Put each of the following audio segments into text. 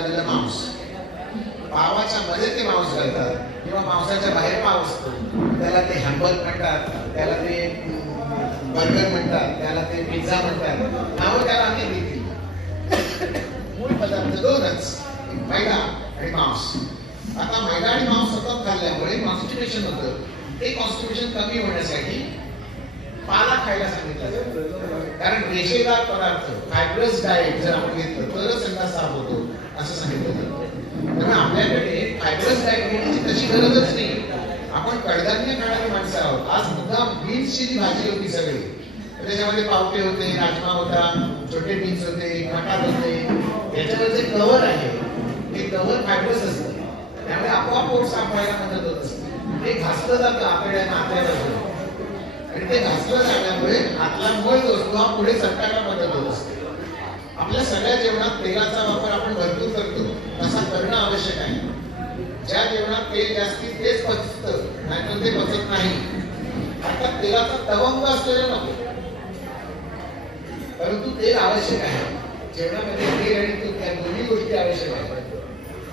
आलेलं मांस, पावाच्या मध्ये ते मांस घालतात किंवा मांसाच्या बाहेर पाव असतो, त्याला ते हॅमबर्गर म्हणतात, त्याला ते बर्गर म्हणतात, त्याला ते पिझ्झा म्हणतात, नाव त्याला अनेक देतील. मूळ पदार्थ दोनच, मैदा आणि मांस. आता मैदा आणि मांस सतत खाल्ल्यामुळे कॉन्स्टिपेशन होतं. ते कॉन्स्टिपेशन कमी होण्यासाठी पाला खायला सांगितलं जातं, कारण रेषेदार पदार्थ फायब्रस डाएट जर आपण घेतलं तरच संडास साफ होतो असं सांगितलं जातं. त्यामुळे आपल्याकडे फायब्रस डाएट घेण्याची तशी गरजच नाही. आपण कडधान्य खाणारी माणसं आहोत. आज मुद्दाम बीन्सची जी भाजी होती सगळी, त्याच्यामध्ये पावटे होते, राजमा होता, छोटे बीन्स होते, मटार होते, याच्यावर जे कव्हर आहे ते कव्हर फायब्रस असतं, त्यामुळे आपोआप पोट साफ व्हायला मदत होत असते. ते घासलं जातं आपल्याला आतल्या आणि ते घासलं जाण्यामुळे आतला मळ जो असतो हा पुढे सरकायला मदत होत असते. आपल्या सगळ्या जेवणात तेलाचा वापर आपण भरपूर करतो, तसा करणं आवश्यक आहे. ज्या जेवणात तेल जास्ती तेच पचतं, नाहीतर ते पचत नाही. अर्थात तेलाचा तवंग असलेला नको, परंतु तेल आवश्यक आहे. जेवणामध्ये तेल आणि तूप या दोन्ही गोष्टी आवश्यक आहेत.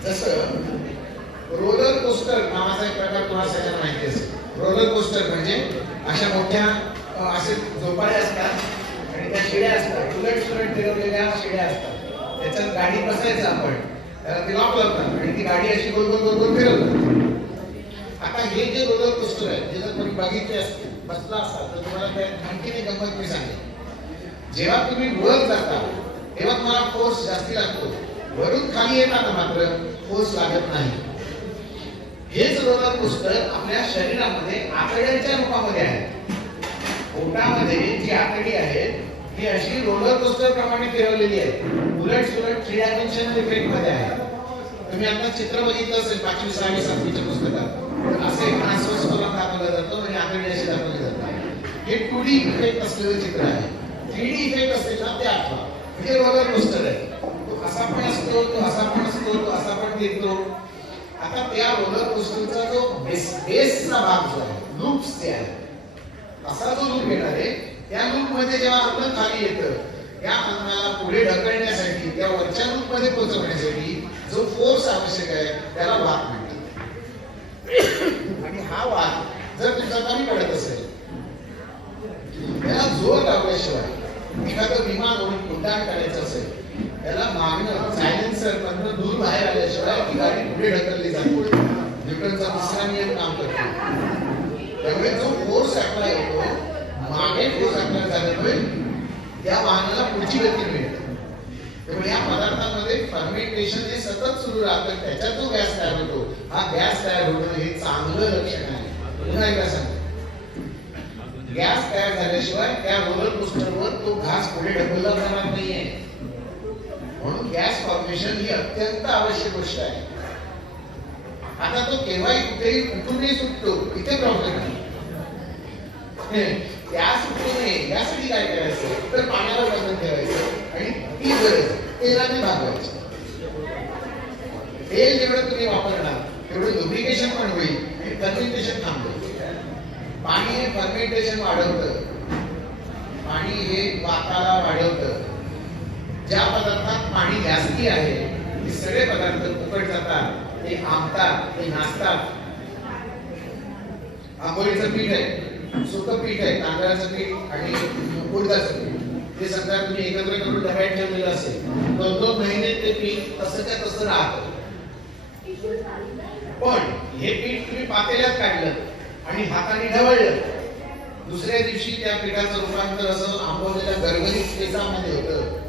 जसं रोलर कोस्टर नावाचा एक प्रकार तुम्हाला सगळ्यांना माहिती असेल. रोलर कोस्टर म्हणजे अशा मोठ्या असे झोपाळ्या असतात आणि त्या शिड्या असतात, उलट सुलट फिरवलेल्या शिड्या असतात. त्याच्यात गाडी बसायचं आपण, त्याला ते लॉक लावतात आणि ती गाडी अशी गोल गोल गोल गोल फिरवतात. आता हे जे रोलर कोस्टर आहे, जे जर कोणी बघितले असते, बसला असतात, तर तुम्हाला त्या आणखीन एक गंमत मी सांगेन. जेव्हा तुम्ही वर जाता तेव्हा तुम्हाला फोर्स जास्ती लागतो, वरून खाली येताना मात्र फोर्स लागत नाही. हेच रोलर कोस्टर आपल्या शरीरामध्ये आतड्यांच्या रूपामध्ये आहे. पोटामध्ये जी आतडी आहे ती अशी रोलर कोस्टर प्रमाणे फिरवलेली आहे, उलट सुलट थ्री डायमेन्शनल इफेक्ट मध्ये आहे. तुम्ही आता चित्र बघितलं असेल 5वी 6वी 7वीच्या पुस्तकात, असे ट्रान्सवर्स कॉलम दाखवला जातो आणि आतडी अशी दाखवली जाते. हे 2D इफेक्ट असलेलं चित्र आहे. 3D इफेक्ट असेल ना ते आठवा, हे रोलर कोस्टर आहे. तो असा पण असतो, तो असा पण असतो, तो असा पण फिरतो. आता त्या रोलर कोस्टरचा जो बेसचा भाग जो आहे, लूप्स जे आहे, असा जो लूप येणार आहे, त्या लूप मध्ये जेव्हा आपण खाली येतं, त्या अन्नाला पुढे ढकलण्यासाठी, त्या वरच्या लूप मध्ये पोहोचवण्यासाठी जो फोर्स आवश्यक आहे त्याला वात म्हणतात. आणि हा वात जर तुमचा कमी पडत असेल, त्याला जोर लावल्याशिवाय एखादं विमान उड्डाण करायचं असेल, त्याला मागणं सायलेन्सर मधून दूर बाहेर आल्याशिवाय ती गाडी पुढे ढकलली जाते. न्यूटनचा दुसरा नियम काम करतो. त्यामुळे जो फोर्स अप्लाय होतो, मागे फोर्स अप्लाय झाल्यामुळे त्या वाहनाला पुढची गती मिळते. त्यामुळे या पदार्थांमध्ये फर्मेंटेशन हे सतत सुरू राहतं. त्याच्यात जो गॅस तयार होतो, हा गॅस तयार होणं हे चांगलं लक्षण आहे. पुन्हा एकदा सांगतो, गॅस तयार झाल्याशिवाय त्या रोलर कोस्टरवर तो घास पुढे ढकलला जाणार नाहीये. म्हणून गॅस फॉर्मेशन ही अत्यंत आवश्यक गोष्ट आहे. आता तो केव्हाही कुठेही कुठूनही सुटतो, इथे प्रॉब्लेम नाही. त्या सुटू नये यासाठी काय करायचं, तर पाण्यावर बंधन ठेवायचं आणि ती गरज तेलाने भागवायची. तेल जेवढं तुम्ही वापरणार तेवढं लुब्रिकेशन पण होईल आणि फर्मेंटेशन थांबेल. पाणी हे फर्मेंटेशन वाढवतं, पाणी हे वाताला वाढवतं. ज्या पदार्थात पाणी जास्ती आहे ते सगळे पदार्थ फुकट जातात, ते आंबतात, ते नाचतात. आंबोळीचं पीठ आहे, सुकं पीठ आहे, तांदळाचं पीठ आणि उडदाचं पीठ, ते सगळं तुम्ही एकत्र करून डब्यात ठेवलेलं असेल, 2-2 महिने ते पीठ तसंच्या तसं राहतं. पण हे पीठ तुम्ही पातेल्यात काढलं आणि हाताने ढवळलं, दुसऱ्या दिवशी त्या पिठाचं रूपांतर असं आंबवलेल्या गरगरीत पेचामध्ये होतं.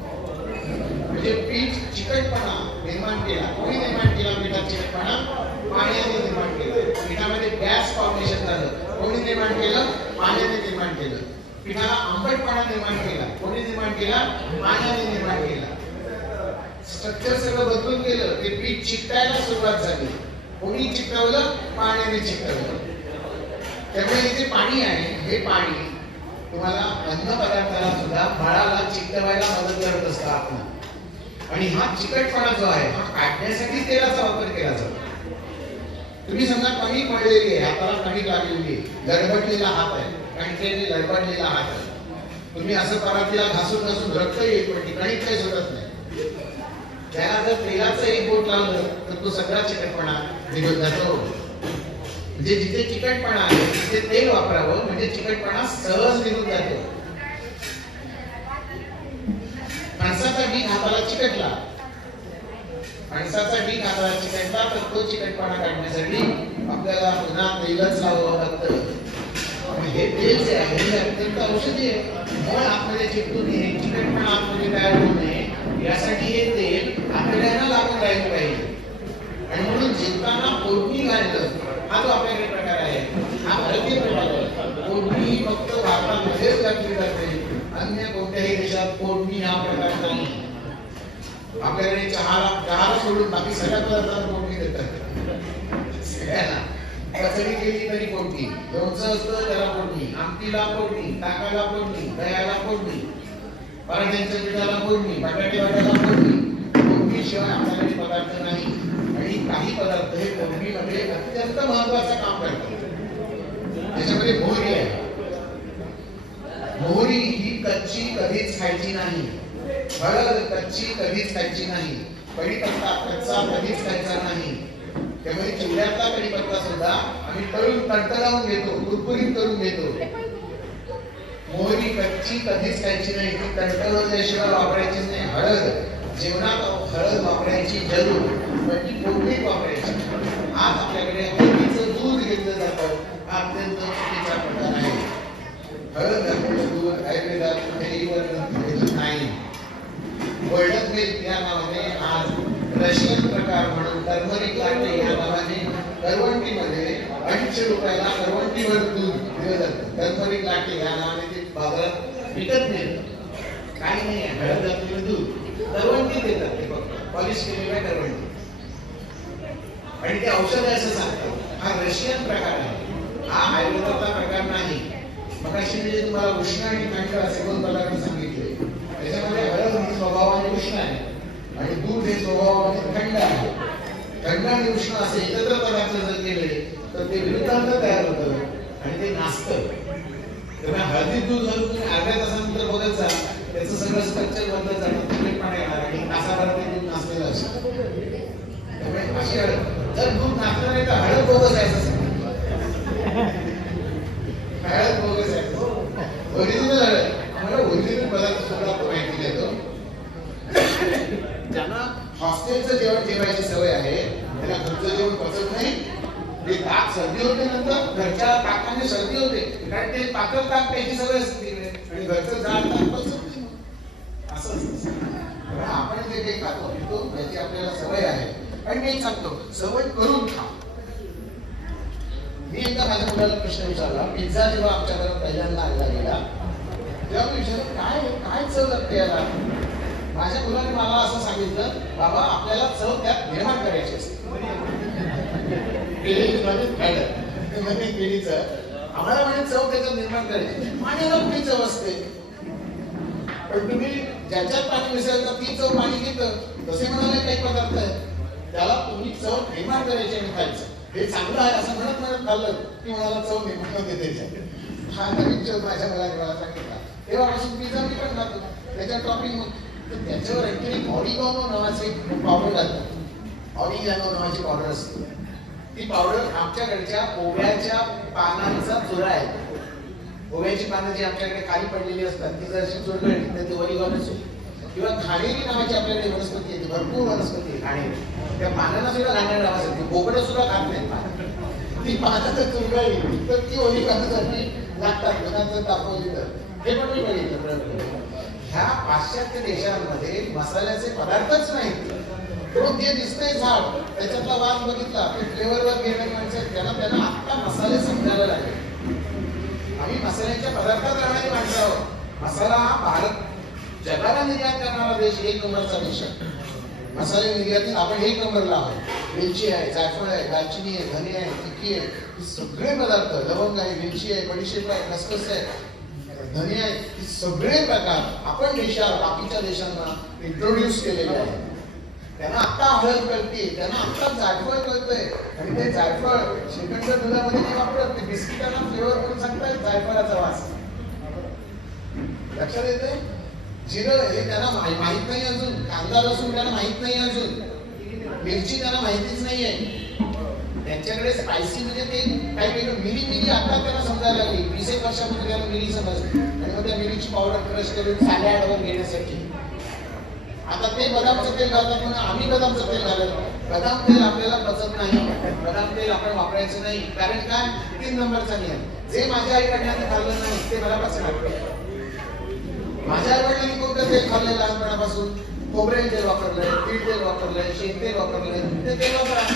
म्हणजे पीठ चिकटपणा निर्माण केला. कोणी निर्माण केला पिठात चिकटपणा? पाण्याने निर्माण केला. पिठामध्ये गॅस फॉर्मेशन झालं. कोणी निर्माण केलं? पाण्याने निर्माण केलं. पिठाला आंबटपणा निर्माण केला. कोणी निर्माण केला? पाण्याने निर्माण केला. स्ट्रक्चर सगळं बदलून गेलं. ते पीठ चिकटायला सुरुवात झाली. कोणी चिकटवलं? पाण्याने चिकटवलं. त्यामुळे इथे पाणी आहे, हे पाणी तुम्हाला अन्न पदार्थाला सुद्धा बाळाला चिकटवायला मदत करत असतं आपण. आणि हा चिकटपणा जो आहे हा काढण्यासाठी तेलाचा वापर केला जातो. तुम्ही समजा कणिक मळलेली आहे, हाताला कणिक लागलेली आहे, गडबडलेला हात आहे, कणकेने गडबडलेला हात आहे, तुम्ही असं परातीला घासून घासून रक्त येईल पण ती कणिक काही सुटत नाही. त्याला जर तेलाचं एक बोट लावलं तर तो सगळा चिकटपणा निघून जातो. म्हणजे जिथे चिकटपणा आहे तिथे तेल वापरावं, म्हणजे चिकटपणा सहज निघून जातो. फणसाचा बी हाताला चिकटला, फणसाचा बी हाताला चिकटला तर तो चिकटपणा काढण्यासाठी आपल्याला पुन्हा तेलच लावावं लागतं. हे तेल जे आहे हे अत्यंत औषधी आहे. मळ आतमध्ये चिकटू नये, चिकटपणा आतमध्ये तयार होऊ नये यासाठी हे तेल आपल्याला लागून राहिलं पाहिजे. आणि म्हणून जेवताना फोडणी घालणं हा जो आपल्याकडे प्रकार आहे हा भारतीय प्रकार आहे. फोडणी फक्त भारतामध्येच घातली जाते, अन्य कोणत्याही देशात फोडणी हा प्रकार नाही. आपल्याकडे चहाला सोडून बाकी सगळ्या पदार्थांना फोडणी देतात. सगळ्यांना कचडी केली तरी फोडणी, लोणचं असतं त्याला फोडणी, आमटीला फोडणी, ताकाला फोडणी, दह्याला फोडणी, पराठ्यांच्या पिठाला फोडणी, बटाटे वड्याला फोडणी. फोडणी शिवाय आपल्याकडे पदार्थ नाही. आणि काही पदार्थ हे फोडणीमध्ये अत्यंत महत्वाचं काम करतात. त्याच्यामध्ये मोहरी आहे. मोहरी ही कच्ची कधीच खायची नाही, हळद कच्ची कधीच खायची नाही, कढीपत्ता कच्चा कधीच खायचा नाही. त्यामुळे चिवड्यातला कढीपत्ता सुद्धा आम्ही तळून तडतडावून घेतो, कुरकुरीत करून घेतो. मोहरी कच्ची कधीच खायची नाही, ती तडतडल्याशिवाय वापरायची नाही. हळद जेवणात हळद वापरायची जरूर, पण ती फोडणीत वापरायची. आज आपल्याकडे हळदीचं दूध घेतलं जातं, हा अत्यंत चुकीचा प्रकार आहे. हळद घातलेलं दूध आयुर्वेदात कुठेही वर्णन नाही. गोल्डन मिल्क या नावाने आज रशियन प्रकार म्हणून टर्मरिक लाटे या नावाने करवंटीमध्ये 250 रुपयाला करवंटीवर दूध दिलं जातं. टर्मरिक लाटे या नावाने ते बाजारात विकत मिळतं. काही नाही आहे, हळद घातलेलं दूध करवंटी देतात, ते फक्त पॉलिश केलेल्या करवंटी. आणि ते औषध आहे असं सांगतात. हा रशियन प्रकार आहे, हा आयुर्वेदाचा प्रकार नाही. मगाशी मी तुम्हाला उष्ण आणि थंड असे दोन पदार्थ सांगितले. त्याच्यामध्ये हळद ही स्वभावाने उष्ण आहे आणि दूध हे स्वभावाने थंड आहे. थंड आणि उष्ण असे एकत्र पदार्थ जर केले तर ते विरुद्धांत तयार होतं आणि ते नासतं. त्यामुळे हळदीत दूध घालून तुम्ही अर्ध्या तासानंतर बघत जा, त्याचं सगळं स्ट्रक्चर बदलत जातं, चिकटपणा येणार आणि तासाभरात ते दूध नासलेलं असतं. त्यामुळे अशी हळद जर दूध नासलं नाही तर हळद बोगस आहे असं हळद बोगस आहे. ओरिजिनल हळद आम्हाला ओरिजिनल पदार्थ सुद्धा माहिती देतो. ज्यांना हॉस्टेलचं जेवण जेवायची सवय आहे त्याला घरचं जेवण पचत नाही. ते ताक सर्दी होते, नंतर घरच्या ताकाने सर्दी होते, कारण ते पातळ ताक प्यायची सवय असते आणि घरचं जाड ताक पचत नाही. असं आपण जे काही खातो पितो त्याची आपल्याला सवय आहे. आणि मी सांगतो सवय करून खा. मी एकदा माझ्या मुलाला प्रश्न विचारला, पिझ्झा जेव्हा आमच्या घरात पहिल्यांदा आणला गेला तेव्हा मी विचारलं काय चव लागते याला. माझ्या मुलाने मला असं सांगितलं, बाबा आपल्याला चव त्यात निर्माण करायची असते. आम्हाला म्हणजे चव त्याच्यात निर्माण करायची. पाण्याला कुठे चव असते, पण तुम्ही ज्याच्यात पाणी मिसळता ती चव पाणी घेतं. तसे म्हणाले काही पदार्थ आहेत त्याला तुम्ही चव निर्माण करायची आणि खायचं. हे चांगलं आहे असं म्हणत म्हणत खाल्लं की मला चव निर्माण होते त्याच्यात. हा नवीन चव माझ्या मुलाने मला सांगितला. तेव्हापासून पिझ्झा मी पण खातो त्याच्या टॉपिंग. तर त्याच्यावर ऍक्च्युली ऑरिगॅनो नावाची पावडर घालतात. ऑरिगॅनो नावाची पावडर असते. ती पावडर आमच्याकडच्या ओव्याच्या पानांचा चुरा आहे. ओव्याची पानं जी आमच्याकडे खाली पडलेली असतात ती जर अशी चुरगळली तर ती ऑरिगॅनो. किंवा खाणेरी नावाची आपल्याकडे वनस्पती आहे, भरपूर वनस्पती आहे खाणेरी. त्या पानांना सुद्धा घालण्यात नावासाठी बोकडं सुद्धा खात नाहीत पानं. ती पानं जर चुरगळली तर ती ऑरिगॅनोसाठी लागतात. जर दाखवली तर हे पण मी बघितलं. ह्या पाश्चात्य देशांमध्ये मसाल्याचे पदार्थच नाहीत. रोज जे दिसतंय झाड त्याच्यातला वास बघितला ते फ्लेवरवर घेणारी माणसं त्यांना आता मसाले समजायला लागले. आम्ही मसाल्याच्या पदार्थात राहणारी माणसं आहोत. मसाला हा भारत जगाला निर्यात करणारा देश, एक नंबरचा देश आहे. मसाले निर्यातीत आपण एक नंबरला आहोत. वेलची आहे, जायफळ आहे, दालचिनी आहे, धने आहे, तिखी आहे, हे सगळे पदार्थ, लवंग आहे, वेलची आहे, बडीशेप आहे, खसखस आहे, धने आहे, हे सगळे प्रकार आपण बाकीच्या देशांना इंट्रोड्यूस केलेले आहे. त्यांना आता हळद कळते, त्यांना आता जायफळ कळतंय आणि ते जायफळ श्रीखंड दुधामध्ये नाही वापरत, ते बिस्किटांना फ्लेवर करून सांगतायत जायफळाचा वास. लक्षात येते जिरं हे त्यांना माहित नाही अजून, कांदा लसूण त्यांना माहित नाही अजून, मिरची त्यांना माहितीच नाहीये. त्यांच्याकडे स्पायसी म्हणजे ते काय वेगळं मिरी आता त्यांना समजायला लागली. 20 वर्षामध्ये त्याला मिरी समजली आणि मग त्या मिरीची पावडर क्रश करून सॅलॅडवर घेण्यासाठी आता ते बदामचं तेल घालतात. म्हणून आम्ही बदामचं तेल घालत. बदाम तेल आपल्याला पचत नाही, बदाम तेल आपण वापरायचं नाही. कारण काय, 3 नंबरचा नियम, जे माझ्या आई वडिलांनी खाल्लं नाही ते मला पचणार. माझ्या आई वडिलांनी कोणतं तेल खाल्लं लहानपणापासून? खोबरेल तेल वापरलंय, तीळ तेल वापरलंय, शेंगतेल वापरलंय, ते तेल वापरा.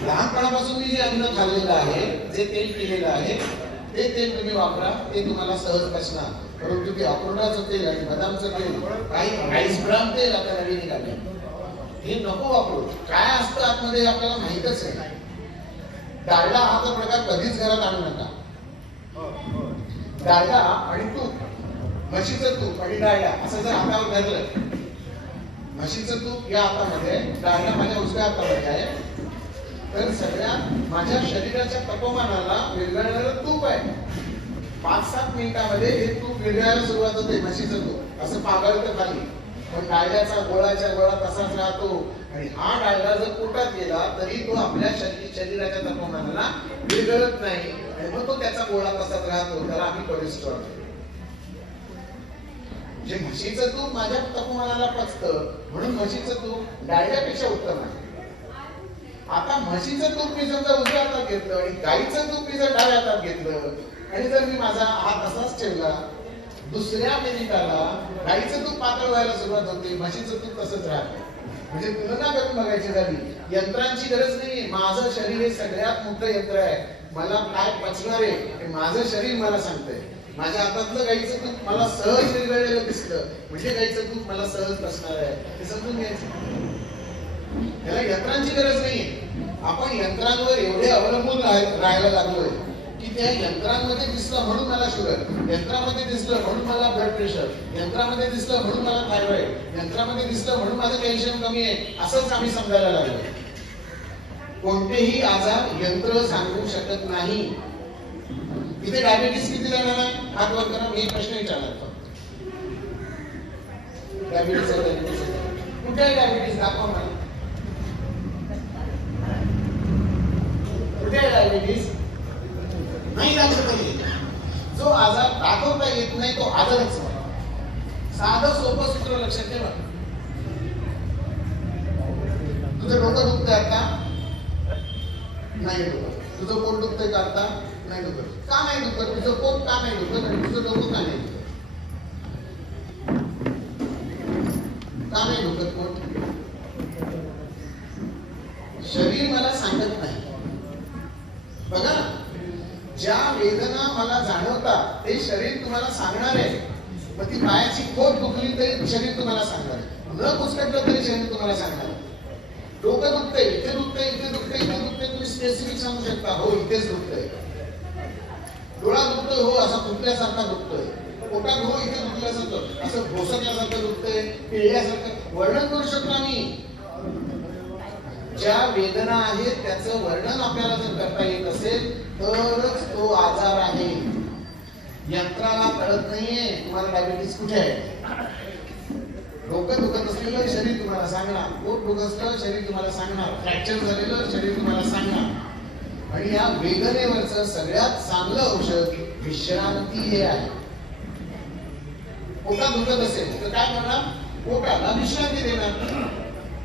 लहानपणापासून मी जे अन्न खाल्लेलं आहे, जे तेल पिलेलं आहे, ते तेल तुम्ही वापरा. ते तुम्हाला सहज पचणार. परंतु ते अपूर्णाचं तेल आणि बदामचं तेल, काही राईस ब्राम तेल आता नवीन निघाले, हे नको वापरू. काय असतं आतमध्ये आपल्याला माहितच नाही. डालडा हा तर प्रकार कधीच घरात आणू नका. डालडा आणि तूप, म्हशीचं तूप आणि डालडा असं जर हातावर धरलं, म्हशीचं तूप या हातामध्ये, डालडा माझ्या उजव्या हातामध्ये आहे, तर सगळ्या माझ्या शरीराच्या तापमानाला विरघळणारं तूप आहे. 5-7 मिनिटांमध्ये हे तूप विरघळायला सुरुवात होते. म्हशीचं तूप असं पागळतं खाली, पण डाळ्याचा गोळा तसाच राहतो. आणि हा डाळा जर पोटात गेला तरी तो आपल्या शरीराच्या तापमानाला विरघळत नाही आणि मग तो त्याचा गोळा तसाच राहतो. त्याला आम्ही कोलेस्ट्रॉल. जे म्हशीचं तूप माझ्या तापमानाला पचतं म्हणून म्हशीचं तूप डाळ्यापेक्षा उत्तम आहे. आता म्हशीचं तूप मी समजा उजव्या हातात घेतलं आणि गाईचं तूप मी जर डाव्या हातात घेतलं आणि जर मी माझा हात असाच ठेवला, दुसऱ्या मिनिटाला गाईचं तूप पातळ व्हायला सुरुवात होते, म्हशीचं तूप तसंच राहतं. म्हणजे तुलना करून बघायची झाली, यंत्रांची गरज नाही. माझं शरीर हे सगळ्यात मोठं यंत्र आहे. मला काय पचणार आहे माझं शरीर मला सांगतंय. माझ्या हातातलं गाईचं तूप मला सहज विरघळलेलं दिसलं म्हणजे गाईचं तूप मला सहज पचणार आहे, हे समजून घ्यायचं. त्याला यंत्रांची गरज नाहीये. आपण यंत्रांवर एवढे अवलंबून राहायला लागलोय की त्या यंत्रांमध्ये दिसलं म्हणून मला शुगर, यंत्रामध्ये दिसलं म्हणून मला ब्लड प्रेशर, यंत्रामध्ये दिसलं म्हणून मला थायरॉइड, यंत्रामध्ये दिसलं म्हणून माझं कॅल्शियम कमी आहे, असंच आम्ही समजायला लागलो. कोणतेही आजार यंत्र सांगू शकत नाही. इथे डायबिटीस किती जणांना आहे? हात वर करा, मी एक प्रश्न विचारणार. डायबिटीस कुठे आहे? डायबिटीस दाखवा मला. कुठे आहे डायबिटीस? नाही दाखवता येत. जो आजार दाखवता येत नाही तो आजारच नाही. साधं सोपं सूत्र लक्षात ठेवा. तुझं डोकं दुखतंय आता? नाही दुखत. तुझं पोट दुखतंय का आता? नाही दुखत. का नाही दुखत? तुझं पोट का नाही दुखत आणि तुझं डोकं का नाही दुखत? का नाही दुखत पोट? शरीर मला सांगत नाही. बघा, ज्या वेदना मला जाणवतात ते शरीर तुम्हाला सांगणार आहे. मग ती पायाची खोट दुखली तरी शरीर तुम्हाला सांगणार आहे, न कुसकटलं तरी शरीर तुम्हाला सांगणार आहे. डोकं दुखतंय, इथे दुखतंय, इथे दुखतंय, इथे दुखतंय, तुम्ही स्पेसिफिक सांगू शकता, हो इथेच दुखतंय. डोळा दुखतोय, हो असा फुटल्यासारखा दुखतोय. पोटात, हो इथे दुखल्यासारखं, असं भोसकल्यासारखं दुखतंय, पिळल्यासारखं वर्णन करू शकतो आम्ही. ज्या वेदना आहेत त्याचं वर्णन आपल्याला जर करता येत असेल तरच तो आजार आहे. यंत्राला कळत नाहीये तुम्हाला डायबिटीस कुठे आहे. डोकं दुखत असलेलं शरीर तुम्हाला सांगणार, पोट दुखत असलेलं शरीर तुम्हाला सांगणार, फ्रॅक्चर झालेलं शरीर तुम्हाला सांगणार. आणि या वेदनेवरचं सगळ्यात चांगलं औषध विश्रांती हे आहे. पोटात दुखत असेल तर काय करणार? पोटाला विश्रांती देणार.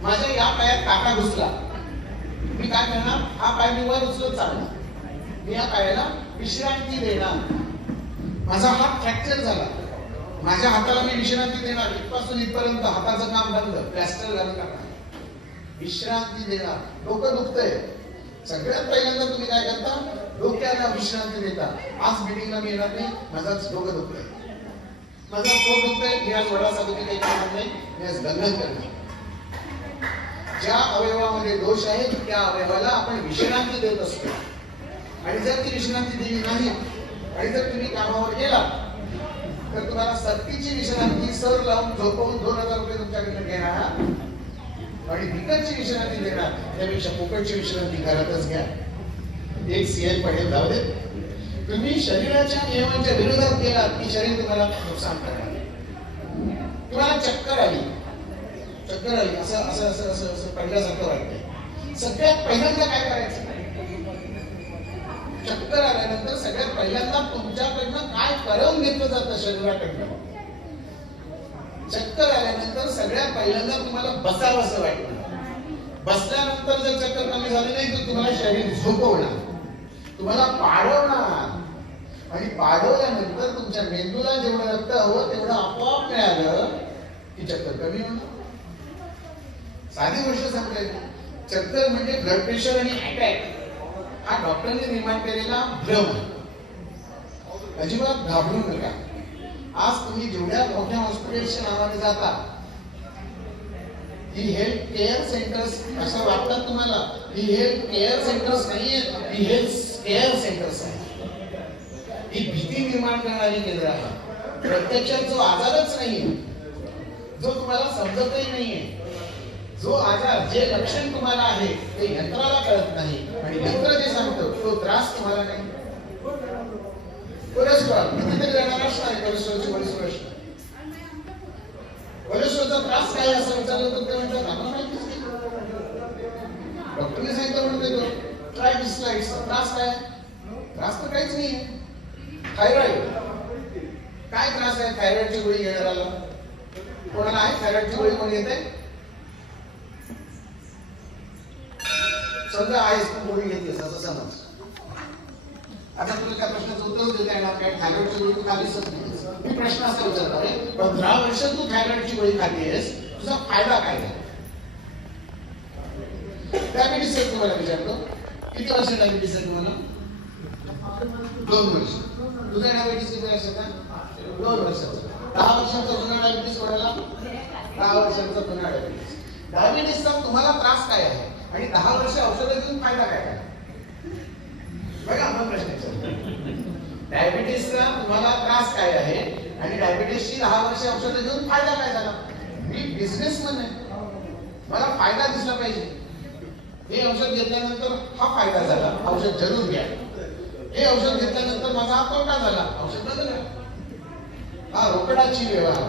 माझ्या या पायात काटा घुसला, मी काय करणार? हा पाय मी वर उचलत चालणार, मी या पायाला विश्रांती देणार. माझा हात फ्रॅक्चर झाला, माझ्या हाताला मी विश्रांती देणार. इथपासून इथपर्यंत हाताचं काम बंद, प्लॅस्टर घालून टाकणार, विश्रांती देणार. डोकं दुखतंय, सगळ्यात पहिल्यांदा तुम्ही काय करता? डोक्याला विश्रांती देता. आज मीटिंगला मी येणार नाही, माझं डोकं दुखतंय, माझं पोट दुखतंय, मी आज वडासाठी काही करणार नाही, मी आज लग्न करणार. ज्या अवयवामध्ये दोष आहे त्या अवयवाला आपण विश्रांती देत असतो. आणि जर ती विश्रांती दिली नाही आणि जर तुम्ही कामावर गेला तर तुम्हाला सक्तीची विश्रांती सर लावून झोपवून 2000 रुपये तुमच्याकडे घेणार आणि विकतची विश्रांती देणार. त्यापेक्षा फुकटची विश्रांती घरातच घ्या. एक सीएल पडेल जाऊ दे. तुम्ही शरीराच्या नियमांच्या विरोधात गेलात की शरीर तुम्हाला नुकसान करणार. तुम्हाला चक्कर आली असं असं असं असं असं पडल्यासारखं वाटतंय, सगळ्यात पहिल्यांदा काय करायचं? चक्कर आल्यानंतर सगळ्यात पहिल्यांदा तुमच्याकडनं काय करवून घेतलं जातं शरीराकडनं? चक्कर आल्यानंतर सगळ्यात पहिल्यांदा तुम्हाला बसावंसं वाटतं. बसल्यानंतर जर चक्कर कमी झाली नाही तर तुम्हाला शरीर झोपवणार, तुम्हाला पाडवणार, आणि पाडवल्यानंतर तुमच्या मेंदूला जेवढं रक्त हवं तेवढं आपोआप मिळालं की चक्कर कमी होणार. साधी गोष्ट सांगताय, चक्कर म्हणजे ब्लड प्रेशर आणि अटॅक हा डॉक्टरने निर्माण केलेला भ्रम आहे. अजिबात घाबरू नका. आज तुम्ही जेवढ्या मोठ्या हॉस्पिटल्सच्या नावाने जाता, ही हेल्थ केअर सेंटर्स असं वाटतात तुम्हाला, ही हेल्थ केअर सेंटर्स नाहीये, ही हेल्थ केअर सेंटर्स आहे. ही भीती निर्माण करणारी केंद्र आहे. प्रत्यक्षात जो आजारच नाहीये, जो तुम्हाला समजतही नाहीये, जो आजार, जे लक्षण तुम्हाला आहे ते यंत्राला कळत नाही, आणि यंत्र जे सांगतो तो त्रास तुम्हाला नाही. कोलेस्ट्रॉल कितीतरी जणांना आहे, कोलेस्ट्रॉलची बरीच प्रश्न. कोलेस्ट्रॉलचा त्रास काय असं विचारलं तर ते म्हणतात आम्हाला माहितीच नाही. डॉक्टरने सांगितलं म्हणते ट्रायग्लिसराइड्सचा त्रास काय? त्रास तर काहीच नाही. थायरॉइड काय त्रास आहे? थायरॉइडची गोळी घेणाऱ्याला कोणाला आहे थायरॉइडची गोळी? कोण घेते? समजा आहेस तू गोळी घेतेस असं समज. आता तुला त्या प्रश्नाचं उत्तर देता येणार काय? थायरॉइडची गोळी तू खालीच नाही. मी प्रश्न असा विचारतो, 15 वर्ष तू थायरॉइडची गोळी खातेस, तुझा फायदा काय? डायबिटीस आहे तुम्हाला विचारतो, किती वर्ष डायबिटीस आहे तुम्हाला? 2 वर्ष. तुझा डायबिटीस किती वर्षाचा? 2 वर्षाचा. 10 वर्षाचा जुना डायबिटीस कोणाला? 10 वर्षाचा जुना डायबिटीस. डायबिटीसचा तुम्हाला त्रास काय आहे आणि 10 वर्ष औषधं घेऊन फायदा काय आहे? बघा हा प्रश्न आहे. डायबिटीसचा तुम्हाला त्रास काय आहे आणि डायबिटीसची 10 वर्ष औषधं घेऊन फायदा काय झाला? मी बिझनेसमन आहे, मला फायदा दिसला पाहिजे. हे औषध घेतल्यानंतर हा फायदा झाला, औषध जरूर घ्या. हे औषध घेतल्यानंतर माझा हा तोटा झाला, औषध बदला. हा रोकडाची व्यवहार.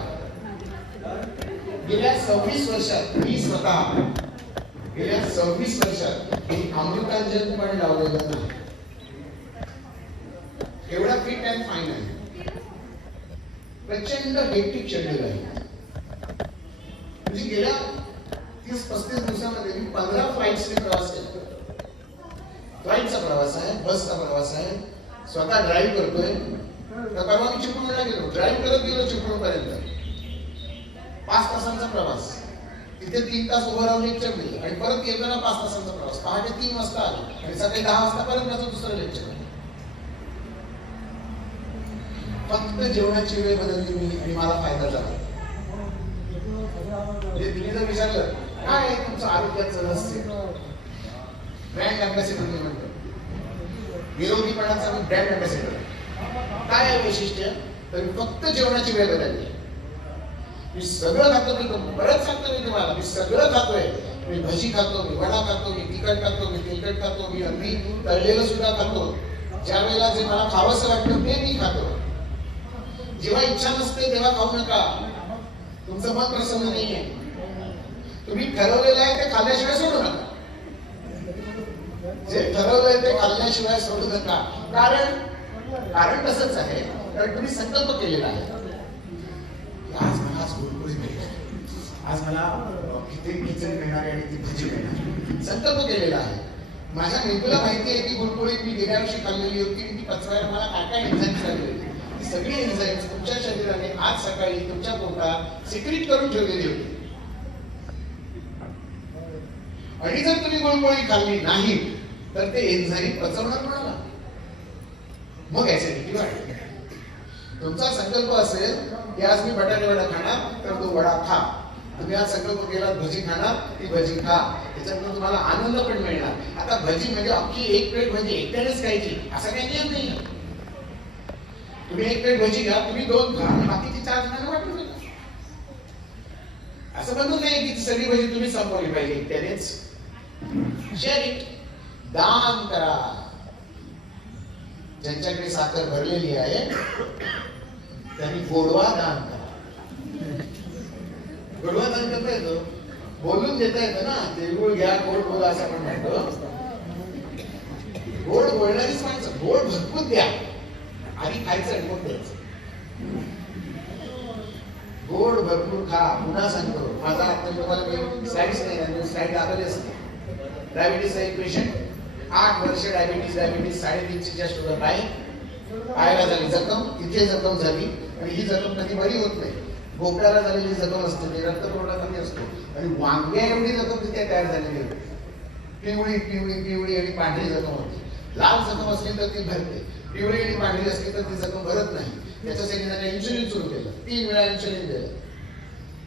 गेल्या 26 वर्षात मी स्वतः गेल्या 26 वर्षात अमृतांजन पण लावलेलं नाही. एवढा फिट अँड फाईन आहे. प्रचंड हेक्टिक शेड्यूल आहे. म्हणजे गेल्या 30-35 दिवसामध्ये मी 15 फ्लाईट्सने प्रवास केला. फ्लाईटचा प्रवास आहे, बसचा प्रवास आहे, स्वतः ड्राईव्ह करतोय. परवा मी चिपळूणला गेलो, ड्राईव्ह करत गेलो चिपळूण पर्यंत. 5 तासांचा प्रवास, तिथे 3 तास उभं राहून लेक्चर दिलं आणि परत येताना 5 तासांचा प्रवास. पहाटे 3 वाजता आलो आणि सकाळी 10 वाजता परत माझं दुसरं लेक्चर. फक्त जेवणाची वेळ बदलली मी आणि मला फायदा झाला. तुम्ही जर विचारलं काय आहे तुमचं आरोग्याचं रहस्य, ब्रँड अँबॅसेडर मी म्हणतो. निरोगीपणाचा मी ब्रँड अँबॅसेडर. काय आहे वैशिष्ट्य? तर फक्त जेवणाची वेळ बदलली. मी सगळं खातो, मी बरंच सांगतो मी तुम्हाला, मी सगळं खातोय. मी भजी खातो, मी वडा खातो, मी तिखट खातो, मी तेलकट खातो, मी अगदी तळलेलं सुद्धा खातो. ज्या वेळेला जे मला खावंसं वाटतं ते मी खातो. जेव्हा इच्छा नसते तेव्हा खाऊ नका, तुमचं मन प्रसन्न नाहीये. तुम्ही ठरवलेलं आहे ते खाल्ल्याशिवाय सोडू नका. जे ठरवलंय ते खाल्ल्याशिवाय सोडू नका. कारण तसंच आहे, कारण तुम्ही संकल्प केलेला आहे. आज मला गुळगुळीत मिळणार, आज मला खिचडी मिळणार आणि ती भजी मिळणार. संकल्प केलेला आहे. माझ्या मेंदूला माहिती आहे की गुळगुळीत मी गेल्या वर्षी खाल्लेली होती आणि ती पचवायला मला काय काय एन्झाईम्स लागले होते. ती सगळी एन्झाईम्स तुमच्या शरीराने आज सकाळी तुमच्या पोटात सिक्रीट करून ठेवलेली होती. आणि जर तुम्ही गुळगुळीत खाल्ली नाही तर ते एन्झाईम पचवणार कोणाला? मग ऍसिडिटी वाढते. तुमचा संकल्प असेल की आज मी बटाटे वडा खाणार तर तो वडा खा. तुम्ही आज संकल्प केला भजी खाणार, ती भजी खा. त्याच्यातून तुम्हाला आनंद पण मिळणार. आता भजी म्हणजे अख्खी एक प्लेट भजी एकट्यानेच खायची असा काही नियम नाही. तुम्ही एक प्लेट भजी घ्या, तुम्ही 2 खा, बाकीची 4 जणांना वाटून द्या. असं म्हणू नये की सगळी भजी तुम्ही संपवली पाहिजे एकट्यानेच. शेअर इट, दान करा. ज्यांच्याकडे साखर भरलेली आहे त्यांनी गोडवा दान करा. गुणवंतन करता येतो, बोलून देता येतं ना. तिळगुळ घ्या गोड बोला असं आपण म्हणतो. गोड बोलणारीच माणसं, गोड भरपूर द्या, आधी खायचं आणि मग द्यायचं. गोड भरपूर खा. पुन्हा सांगतो, माझा आता तुम्हाला स्लाइड्स नाही, स्लाइड दाखवली असते. डायबिटीसचा एक पेशंट, 8 वर्ष डायबिटीस 350च्या शुगर आहे, पायाला झाली जखम, इथे जखम झाली आणि ही जखम कधी बरी होत नाही. भोपळ्याला झालेली जखम असते, ते रक्तपुरवठा कमी असतो आणि वांग्या एवढी जखम तिथे तयार झालेली होती. पिवळी पिवळी पिवळी आणि पांढरी जखम होती. लाल जखम असली तर ती भरते, पिवळी आणि पांढरी असली तर ती जखम भरत नाही. त्याच्यासाठी त्याने इन्सुलिन सुरू केलं, 3 वेळा इन्सुलिन दिलं,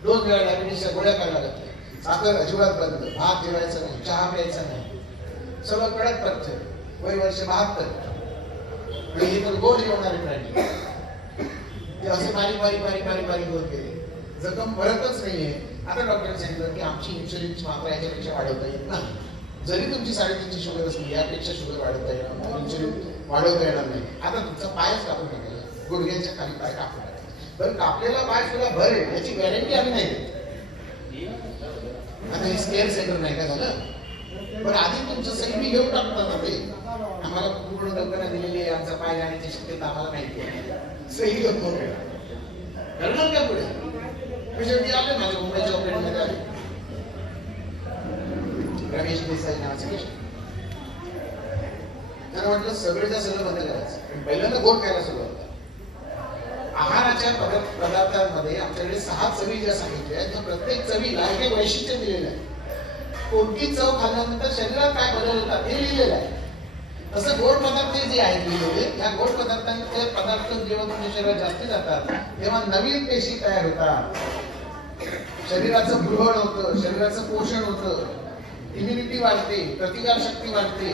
2 वेळा डायबिटीसच्या गोळ्या खायला लागल्या, साखर अजिबात बंद, भात जेवायचं नाही, चहा प्यायचा नाही, सगळं कडक पथ्य. वय वर्ष 72 आणि हे तर गोड जेवणारे प्राणी. ते असे बारीक बारीक बारीक बारीक बारीक होत गेले, जखम भरतच नाहीये. आता डॉक्टरांनी सांगितलं की आमची इन्सुलिनची मात्रा याच्यापेक्षा वाढवता येत नाही. जरी तुमची 3.5ची शुगर असली, यापेक्षा शुगर वाढवता येणार नाही, इन्सुलिन वाढवता येणार नाही. आता तुमचा पायच कापून टाकायला, गुडघ्याच्या खाली पाय कापून टाकायला. पण कापलेला पाय तुला भरेल याची गॅरंटी आम्ही नाही देत. आता हे स्केअर सेंटर नाही का झालं, पण आधी तुमचं सही मी घेऊन टाकतो ना. ते आम्हाला पूर्ण कल्पना दिलेली आहे, आमचा पाय जाण्याची शक्यता आम्हाला माहिती आहे. सही घेऊन करणार का पुढे? शेवटी आले माझ्या मुंबईच्या ऑपरेटमध्ये आले रमेश देसाई नावाचे पेशंट. त्यांना म्हटलं सगळ्याच्या सगळं बंद करायचं, पहिल्यांदा गोड खायला सुरुवात. आहाराच्या पदार्थांमध्ये आमच्याकडे 6 चवी ज्या सांगितल्या आहेत, प्रत्येक चवीला एक वैशिष्ट्य दिलेलं आहे. कोणती चव खाल्ल्यानंतर शरीरात काय बदल होतात हे लिहिलेलं आहे. तसं गोड पदार्थ जे आहेत लिहिलेले, या गोड पदार्थांचे पदार्थ जेव्हा तुमच्या शरीरात जास्ती जातात तेव्हा नवीन पेशी तयार होतात, शरीराचं भुरळ होतं, शरीराचं पोषण होतं, इम्युनिटी वाढते, प्रतिकार शक्ती वाढते.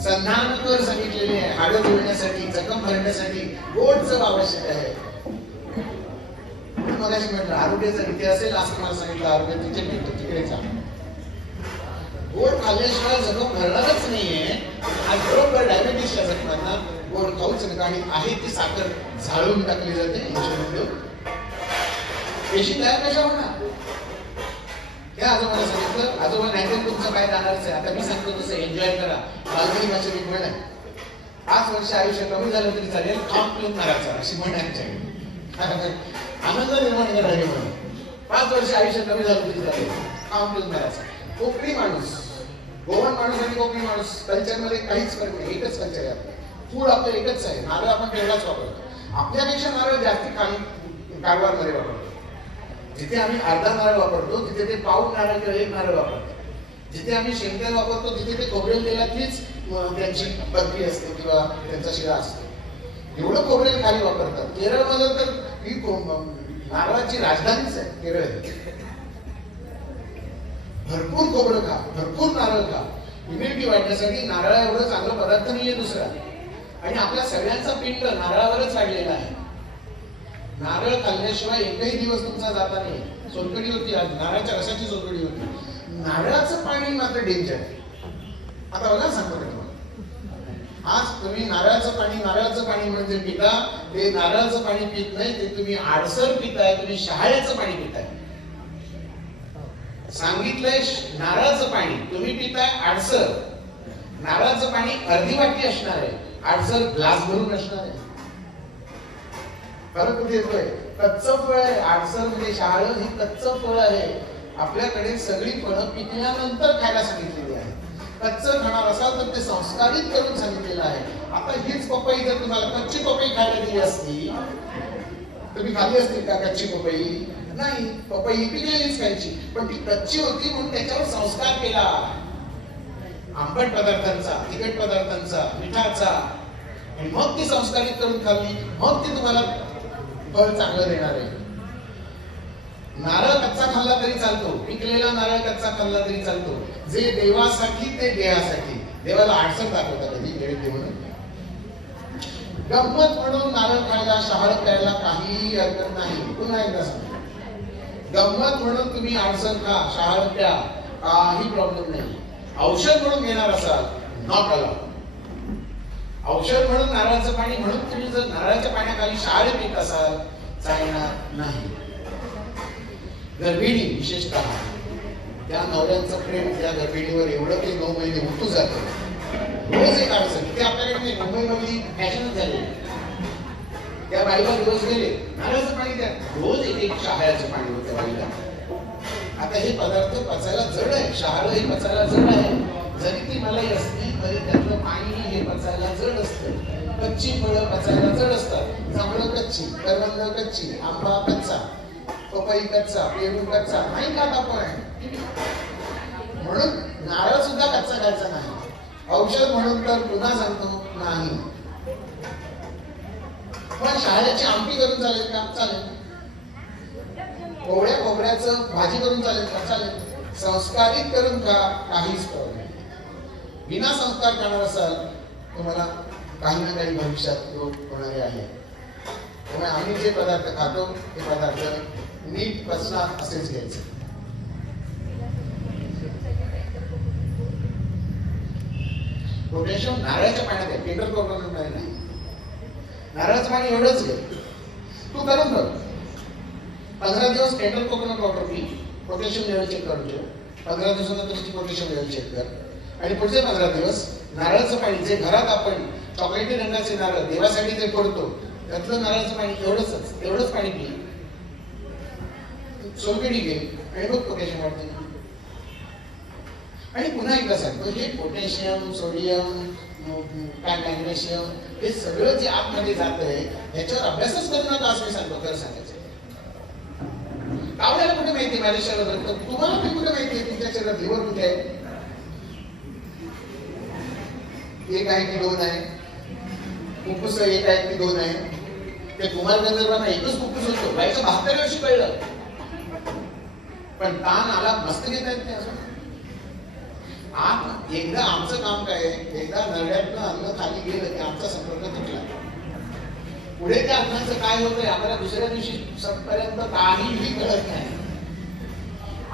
संधानकर सांगितलेले आहे, हाडं जुळण्यासाठी, जखम भरण्यासाठी गोड चव आवश्यक आहे. मगाशी म्हटलं आरोग्याचा इथे असेल असं मला सांगितलं, आरोग्य तिकडे जा. गोड खाल्ल्याशिवाय जखम भरणारच नाहीये. आज बरोबर डायबिटीसच्या जखमांना गोड खाऊच नका, आहे ती साखर झाडून टाकली जाते. पेशी तयार कशा होणार? हे आजोबाला सांगितलं, आजोबा नाहीतर तुमचं काय जाणारच आहे. आता मी सांगतो तसं एन्जॉय करा. बालगडी भाषा मी म्हण आहे, 5 वर्ष आयुष्य कमी झालं तरी चालेल, खाऊन पिऊन मारायचा अशी म्हण आहे. आनंद निर्माण करायला म्हणून 5 वर्ष आयुष्य कमी झालं तरी चालेल, खाऊन पिऊन मारायचा. कोकणी माणूस, गोवन माणूस आणि कोकणी माणूस कल्चरमध्ये काहीच फरक नाही, एकच कल्चर आहे. फूड आपलं एकच आहे. नारळ आपण तेवढाच वापरतो, आपल्यापेक्षा नारळ जास्ती कारवारमध्ये वापरतो. जिथे आम्ही अर्धा नारळ वापरतो तिथे ते पाऊण नारळ किंवा 1 नारळ वापरतो. जिथे आम्ही शेंगतेल वापरतो तिथे ते खोबरेल तेलातलीच त्यांची बर्फी असते किंवा त्यांचा शिरा असतो. एवढं खोबरेल खाली वापरतात. केरळमध्ये तर ही नारळाची राजधानीच आहे केरळ. भरपूर खोबरं खा, भरपूर नारळ खा. इम्युनिटी वाढण्यासाठी नारळ एवढं चांगला पदार्थ नाहीये दुसरा. आणि आपल्या सगळ्यांचा पिंड नारळावरच वाढलेला आहे. नारळ खाल्ल्याशिवाय एकही दिवस तुमचा जाता नाही. सोलकडी होती आज, नारळाच्या रसाची सोलकडी होती. नारळाचं पाणी मात्र डेंजर आहे. आता बघा सांगतो तुम्हाला, आज तुम्ही नारळाचं पाणी म्हणजे पिता, ते नारळाचं पाणी पित नाही, ते तुम्ही आडसर पिताय, तुम्ही शहाळ्याचं पाणी पिताय. सांगितलंय नारळाचं पाणी, तुम्ही पिताय आडसर. नारळाचं पाणी अर्धी वाटी असणार आहे, आडसर ग्लास भरून असणार आहे. फरक कुठे येतोय? कच्चं फळ आहे आडसर म्हणजे शहाळ ही कच्चं फळ आहे. आपल्याकडे सगळी फळं पिकल्यानंतर खायला सांगितलेली आहे. कच्चं खाणार असाल तर ते संस्कारित करून सांगितलेलं आहे. आता हीच पपई जर तुम्हाला कच्ची पपई खायला दिली असती, तुम्ही खाल्ली असतील का कच्ची पपई? नाही, पपई पिकलेलीच खायची. पण ती कच्ची होती म्हणून त्याच्यावर संस्कार केला, आंबट पदार्थांचा, तिखट पदार्थांचा, मिठाचा, आणि मग ती संस्कारित करून खाल्ली, मग ती तुम्हाला फळ चांगलं देणार आहे. नारळ कच्चा खाल्ला तरी चालतो, पिकलेला नारळ कच्चा खाल्ला तरी चालतो. जे देवासाठी ते देहासाठी. देवाला आडसर दाखवतात कधी नैवेद्य म्हणून. गंमत म्हणून नारळ खायला, शहाळ प्यायला काही हरकत नाही. पुन्हा एकदा सांगतो, गंमत म्हणून तुम्ही आडसर खा, शहाळ प्या, काही प्रॉब्लेम नाही. औषध म्हणून घेणार असाल, नॉट अलाउड. औषध म्हणून नारळाचं पाणी म्हणून तुम्ही जर नारळाच्या पाण्याखाली शहाळे पित असाल, चालणार नाही. गर्भिणी विशेषतः त्या नवऱ्यांचं प्रेम त्या गर्भिणीवर एवढं की 9 महिने उठू जातं. रोज एक अडचण ते आपल्याकडे नाही, मुंबईमधली फॅशनच झाली. त्या बाईला दिवस गेले, नारळाचं पाणी द्या, रोज एक शहाळ्याचं पाणी होतं बाईला. आता हे पदार्थ पचायला जड आहे, शहाळं हे पचायला जड आहे. जरी ती मलाई असली तरी त्यातलं पाणी हे पचायला जड असतं. कच्ची फळं पचायला जड असतात. जांभळं कच्ची, करवंद कच्ची, आंबा कच्चा, पपई कच्चा, पेरू कच्चा नाही खात आपण. म्हणून नारळ सुद्धा कच्चा खायचा नाही. औषध म्हणून तर पुन्हा सांगतो नाही. पण शहाळ्याची आमटी करून चालेल का? चालेल. कोवळ्या खोबऱ्याचं भाजी करून चालेल का? चालेल. संस्कारित करून का? काहीच प्रॉब्लेम. बिना संस्कार करणार असाल तुम्हाला काही ना काही भविष्यात रोग होणारे आहे. त्यामुळे आम्ही जे पदार्थ खातो ते पदार्थ नीट पचनात असेच घ्यायचे. पोटॅशियम नारळाच्या पाण्यात आहे, फिल्टर करून नाही. नारळाचं पाणी एवढंच घे, तू करून बघ. 15 दिवस टेंडर कोकोनट वॉटर पी, पोटॅशियम लेवल चेक करून ठेव. 15 दिवसानंतर तुझी पोटॅशियम लेवल चेक कर. आणि पुढचे 15 दिवस नारळाचं पाणी जे घरात आपण चॉकलेटी रंगाचे नारळ देवासाठी जे फोडतो त्यातलं नारळाचं पाणी एवढंच पाणी पी. सोलकढी घे आणि बघ पोटॅशियम वाढते. आणि पुन्हा एकदा सांगतो, हे पोटॅशियम, सोडियम, मॅग्नेशियम हे सगळं जे आतमध्ये जात आहे ह्याच्यावर अभ्यासच करू नका असं मी सांगतो. खरं सांगायचं आपल्याला कुठे माहिती माझ्या शरीरात, तुम्हाला पण कुठे माहिती आहे तुमच्या शरीरात लिव्हर कुठे आहे? 1 आहे की 2 आहे? फुफ्फुस 1 आहे की 2 आहे? ते कुमार गंधर्वांना एकच फुफ्फुस होतो, बाईच्या 72 वर्षी कळलं. पण ताण आला मस्त घेत आहेत ते. असं आत एकदा आमचं काम काय आहे, एकदा नरड्यातनं अन्न खाली गेलं की आमचा संपर्क तुटला. पुढे त्या अन्नाचं काय होतंय आम्हाला दुसऱ्या दिवशी पर्यंत काहीही कळत नाही.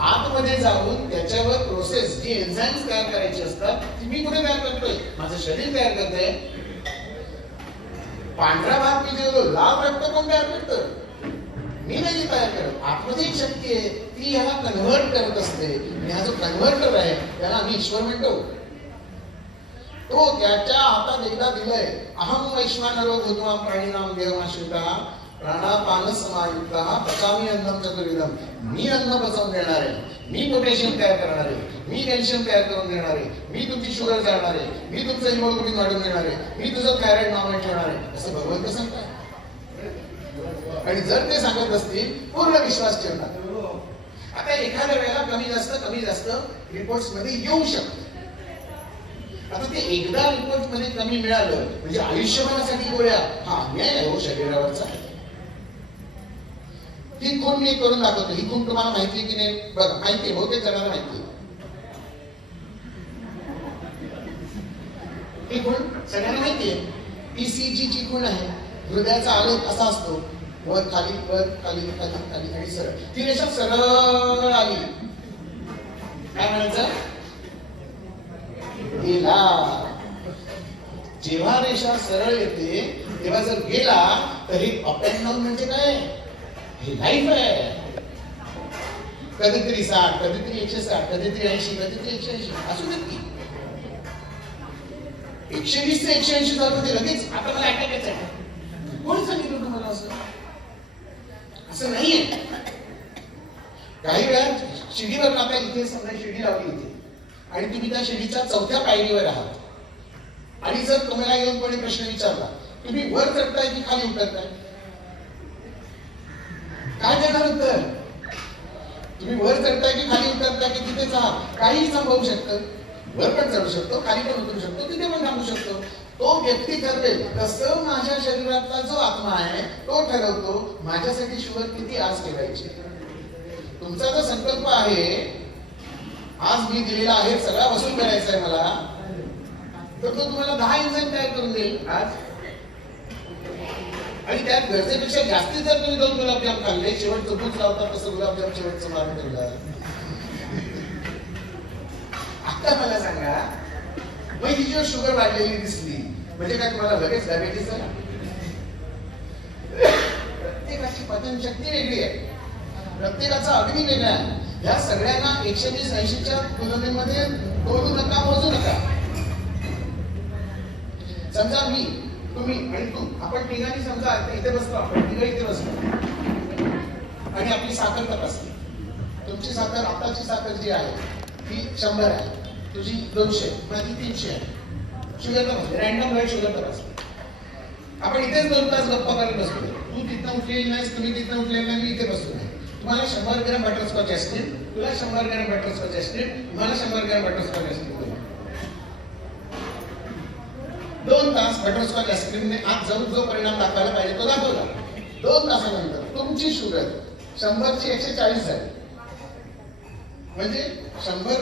आतमध्ये जाऊन त्याच्यावर प्रोसेस जी एन्झाइम्स तयार करायची असतात ती मी कुठे तयार करतोय? माझं शरीर तयार करतंय. पांढरा भात मी जेवलो, लाल रक्त कोण तयार करतं? मी नाही तयार करत. आतमध्ये एक शक्ती आहे ती याला कन्व्हर्ट करत असते. आणि हा जो कन्व्हर्टर आहे त्याला आम्ही ईश्वर म्हणतो. तो त्याच्या हातात एकदा दिलंय, अहम वैश्वानरो भूत्वा प्राणिनाम देहमाश्रिता प्राणापान समायुक्ता पचामी अन्नम चतुर्विधम. मी अन्न पचवून देणार आहे, मी पोटॅशियम तयार करणार आहे, मी कॅल्शियम तयार करून देणार आहे, मी तुमची शुगर जाळणार आहे, मी तुमचं हिमोग्लोबिन वाढवून देणार आहे, मी तुझं थायरॉइड नॉर्मल ठेवणार आहे, असं भगवंत सांगतात. आणि जर ते सांगत असतील पूर्ण विश्वास ठेवणार. आता एखाद्या वेळेला कमी जास्त रिपोर्ट्स मध्ये येऊ शकतं. आता ते एकदा रिपोर्ट मध्ये कमी मिळालं म्हणजे आयुष्यभरासाठी गोळ्या, हा अन्याय आहे हो शरीरावरचा. ही खूण मी करून दाखवतो. ही खूण तुम्हाला माहिती आहे की नाही? बघा, माहिती आहे, बहुतेक जणांना माहिती आहे. ही खूण सगळ्यांना माहिती आहे. ECG ची खूण आहे. हृदयाचा आलेख असा असतो, वर खाली वर खाली खाली खाली आणि सरळ. ती रेषा सरळ आली काय म्हणायचं? गेला. जेव्हा रेषा सरळ येते तेव्हा जर गेला तरी अप अँड डाऊन म्हणजे काय? हे लाईफ आहे. कधीतरी 60, कधीतरी 160, कधीतरी 80, कधीतरी 180 असू देत की. 120 ते 180 झालं ते लगेच आता मला अटॅक यायचा आहे. कोणी सांगितलं तुम्हाला असं? असं नाहीये. काही वेळा शिडीवर आता इथे समजा शिडी लावली इथे आणि तुम्ही त्या शिडीच्या 4थ्या पायरीवर आहात आणि जर तुम्हाला येऊन कोणी प्रश्न विचारला तुम्ही वर चढताय की खाली उतरताय, काय देणार उत्तर? तुम्ही वर चढताय की खाली उतरताय की तिथेच आहात? काहीही संभवू शकतं. वर पण चढू शकतो, खाली पण उतरू शकतो, तिथे पण थांबू शकतो. तो व्यक्ती ठरवेल. तसं माझ्या शरीरातला जो आत्मा आहे तो ठरवतो माझ्यासाठी शुगर किती आज ठेवायची. तुमचा जो संकल्प आहे आज मी दिलेला आहे सगळा वसूल करायचा आहे मला, तर तो तुम्हाला 10 एन्झाइम तयार करून देईल आज. आणि त्यात गरजेपेक्षा जास्ती जर तुम्ही 2 गुलाबजाम खाल्ले, शेवटचं बूच लावतात तसं गुलाबजाम शेवटचं मारून ठेवलं. आता मला सांगा, मग ही जर शुगर वाढलेली दिसली म्हणजे काय तुम्हाला लगेच डायबिटीस झाला? प्रत्येकाची पचन शक्ती वेगळी आहे. प्रत्येकाचा अगदी वेगळा आहे. या सगळ्यांना 120-80च्या तुलनेमध्ये तोडू नका, मोजू नका. समजा मी, तुम्ही आणि तू, आपण तिघांनी समजा इथे बसतो, आपण तिघं इथे बसतो आणि आपली साखर तपासली. तुमची साखर, आताची साखर जी आहे ती 100 आहे, तुझी 200, माझी 300 आहे. शुगर तपासली, रॅन्डम ब्लड शुगर तपासली. आपण इथेच 2 तास गप्पा करत बसतो. तू तिथं उठलेली नाहीस, तुम्ही तिथं उठलेली नाही, मी इथे बसलो नाही. तुम्हाला 100 ग्रॅम बटरस्कॉच आईस्क्रीम, तुला 100 ग्रॅम बटरस्कॉच आईस्क्रीम, मला 100 ग्रॅम बटरस्कॉच आईस्क्रीम. 2 तास बटरस्कॉच आईस्क्रीमने आज जाऊन जो परिणाम दाखवायला पाहिजे तो दाखवला. 2 तासानंतर तुमची शुगर 100 ची 140 झाली. म्हणजे 100